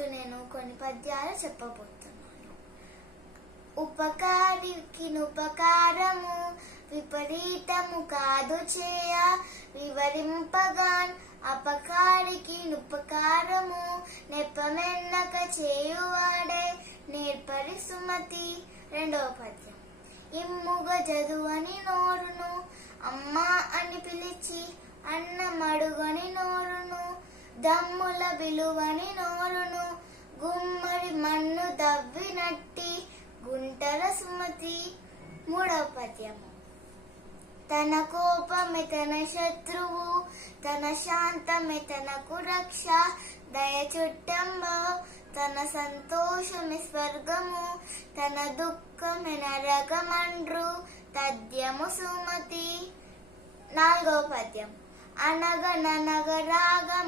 ఈరోజు నేను కొన్ని పద్యాలు చెప్పబోతున్నాను. ఉపకారికి ఉపకారము విపరీతము కాదు చేయ, వివరింపగాన్ అపకారికి ఉపకారము నెపమెన్నక చేయువాడే నేర్పరి సుమతి. రెండవ పద్యం. ఇమ్ముగ చదువని నోరును అమ్మా అని పిలిచి అన్నమడుగని నోరును, దమ్ముల విలువని నోరును గుమ్మడి మన్ను దవ్వినట్టి గుంటల సుమతి. మూడవ పద్యము. తన కోపమే తన శత్రువు, తన శాంతమే తనకు రక్ష, దయ చుట్టంబో తన సంతోషమే స్వర్గము, తన దుఃఖమే నరకమండ్రు తద్యము సుమతి. నాలుగవ పద్యం. అనగననగ రాగ